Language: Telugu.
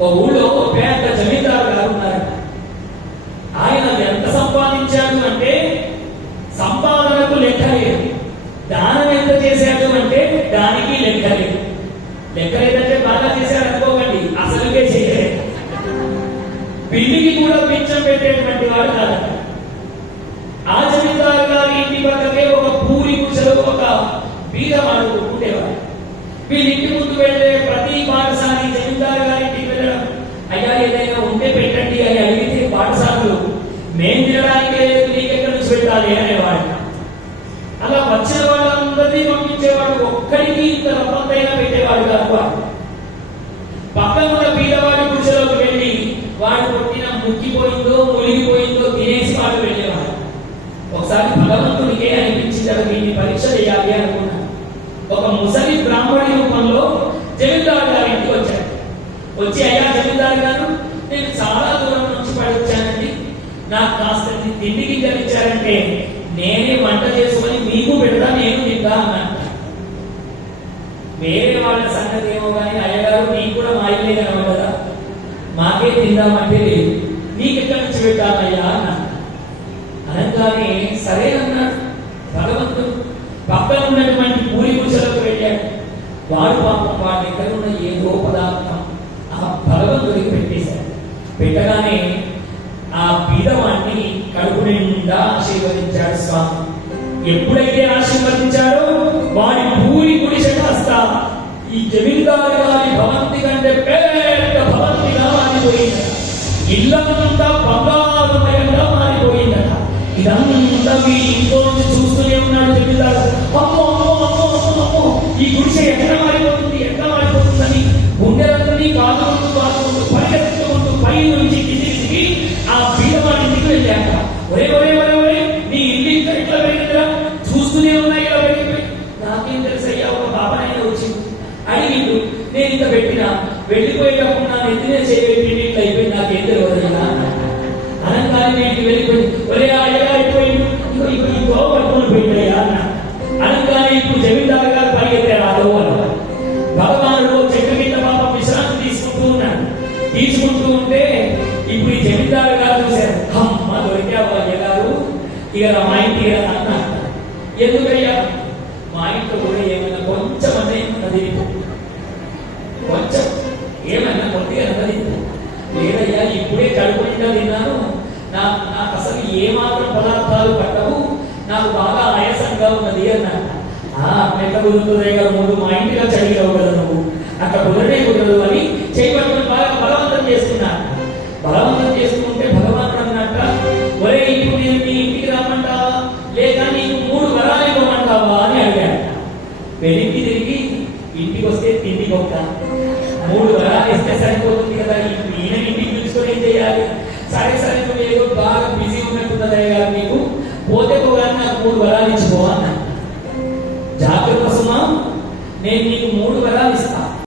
ఒక ఊళ్ళో ఒక పేద జమీందారు గారు ఉన్నారు. ఆయన ఎంత సంపాదించాడు అంటే సంపాదనకు లెక్క లేదు. దానం ఎంత చేశాడు అంటే దానికి లెక్క లేదు. లెక్క లేదంటే బాగా చేశాడు అనుకోకండి అసలుకే చేయలేదు. పిల్లికి కూడా పిచ్చం పెట్టేటువంటి వాడు కాదు ఆ జమీందారు గారి ఇంటి పక్కకే ఒక పూరి కుసలు ఒక బీదవాడు ఉండేవాడు వీళ్ళ ఇంటి ముందు వెళ్ళే ప్రతి పాఠశాల జమీందారు గారి ఇంటికి వెళ్ళడం అయ్యా ఏదైనా ఉంటే పెట్టండి అని అడిగితే పాఠశాలలు నేను తినడానికి లేదు ఎక్కడ నుంచి పెట్టాలి అనేవాడు. అలా వచ్చిన వాళ్ళందరినీ పంపించేవాడు ఒక్కడికి ఇంత నమ్మకైనా పెట్టేవాడు కాదు పక్కన ఉన్న పీదవాడి గుడిసెలోకి వెళ్ళి వాడు కొట్టిన ముక్కిపోయిందో మునిగిపోయిందో తినేసి వాడు వెళ్ళేవాడు. ఒకసారి భగవంతుడికే అనిపించాడు దీన్ని పరీక్ష చేయాలి అనుకున్నాను. ఒక ముసలి బ్రాహ్మణి రూపంలో జమీందారు గారి ఇంటికి వచ్చాడు. వచ్చి అయ్యా జమీందారు గారు నేను చాలా దూరం నాకు కాస్త తిండి గింజలు ఇచ్చారంటే నేనే వంట చేసుకొని మీకు పెడతా నేను తింటా అన్నాను వేరే వాళ్ళ సంగతి ఏమో కానీ అయ్యగారు నీకు కూడా మా ఇల్లే కనవ కదా మాకే తిందామంటే లేదు. నీకు ఎక్కడ నుంచి పెట్టాలయ్యా అన్నాను అనగానే సరే అన్నాడు భగవంతుడు పక్కన ఉన్నటువంటి పూరి గుడిసెలకు వెళ్ళాడు. వాడు పాపం వాడి దగ్గర ఉన్న ఏదో పదార్థం ఆ భగవంతుడికి పెట్టేశాడు. పెట్టగానే విధవాన్ని కడుపు నిండా ఆశీర్వదించాడు స్వామి. ఎప్పుడైతే ఆశీర్వదించాడో వారి పూరి గుడిసె కాస్త ఈ జమీందారు గారి భవంతి కంటే పెద్ద భవంతిగా మారిపోయింది ఇల్లంతా బంగారుమయంగా మారిపోయిందట. ఇదంతా మీ ఇంట్లో నుంచి చూస్తూనే ఉన్నాడు జమీందారు. అమ్మో అమ్మో అమ్మో అమ్మో ఈ గుడిసె ఎక్కడ మారిపోతుంది? ఒరే ఒరే ఒరే ఒరే నీ ఇల్లు ఇంకా ఇట్లా పెరిగిందిరా? చూస్తూనే ఉన్నాయి ఇలా పెరిగిపోయి నాకేం తెలుసు అయ్యా ఒక బాబా బాబాయన వచ్చింది. అని నీకు నేను ఇంత పెట్టిన వెళ్ళిపోయేటప్పుడు నా నెత్తినే చేయబెట్టి ఇట్లా అయిపోయింది? నాకేం తెలియదు కదా అనగానే నేను వెళ్ళిపోయింది ఒరే ఆ అయ్యగా అయిపోయింది ఇగో ఇప్పుడు ఈ పట్టుకుని పెట్టాయా అన్న. అనగానే ఇప్పుడు జమీందారు గారు పరిగెత్తారు ఆ గోవ భగవానుడు చెట్టు కింద పాప విశ్రాంతి తీసుకుంటూ ఉన్నాడు. తీసుకుంటూ ఉంటే తీరా మా ఇంటికి రా అన్న. ఎందుకయ్యా? మా ఇంట్లో కూడా ఏమైనా కొంచెం అంటే ఏమన్నా కొంచెం ఏమైనా కొద్దిగా అన్నది లేదయ్యా ఇప్పుడే కడుపు నిండా తిన్నాను. నా నాకు అసలు ఏ మాత్రం పదార్థాలు పట్టవు. నాకు బాగా ఆయాసంగా ఉన్నది అన్నాడు ఆ ఎట్లా కుదురుతుంది కదా ముందు మా ఇంటిలో చదివావు కదా నువ్వు. అక్కడ కుదరనే కుదరదు అని చేయబట్టుకుని వస్తే మూడు వరాలు ఇస్తే సరిపోతుంది కదా. ఈయన ఇంటికి పిలుచుకొని ఏం చేయాలి? సరే సరే నువ్వు ఏదో బాగా బిజీ ఉన్నట్టున్నదే గారు నీకు పోతే పోగానే నాకు మూడు వరాలు ఇచ్చిపో జాగ్రత్త సుమా నేను నీకు మూడు వరాలు ఇస్తాను